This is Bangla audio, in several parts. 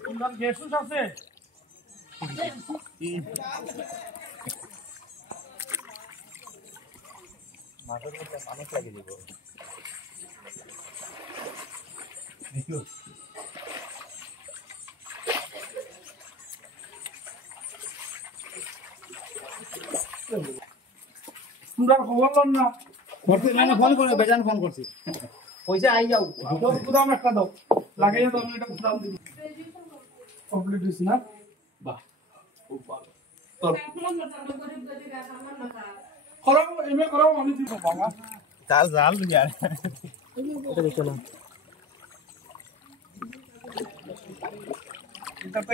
তোমার গেসুস আছে মাথার মধ্যে মানুষ লাগিয়ে দিব দেখো তোমরা খবর লন না করতে না ফোন করে বেজান ফোন করছি পয়সা আই যাও গুদাম একটা দাও লাগাইয়া দাও আমি এটা গুদাম দিব কমপ্লিট হইছে না বাহ খুব ভালো তো করো এমএ করো আমি দিব বাবা জাল জাল यार এটা চলো এটা তো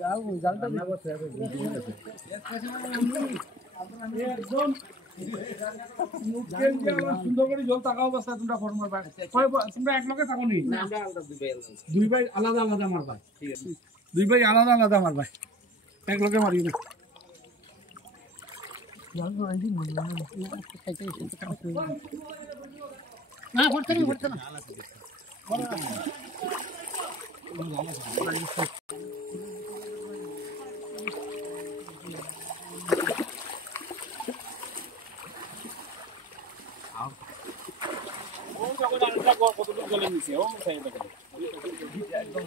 যাও জালটা না বসে আছে একদম সুন্দর করে জল টাকা অবস্থা তোমরা ফর্ম মারবা তোমরা এক লগে থাকো নি না আমরা আলাদা দুই ভাই আলাদা আলাদা মারবা ঠিক আছে দুই ভাই আলাদা আলাদা মারবা এক লগে মারিও না না করতে না ও যখন আরেকটা কতটুকু জলে নিছে ও সাইড থেকে একদম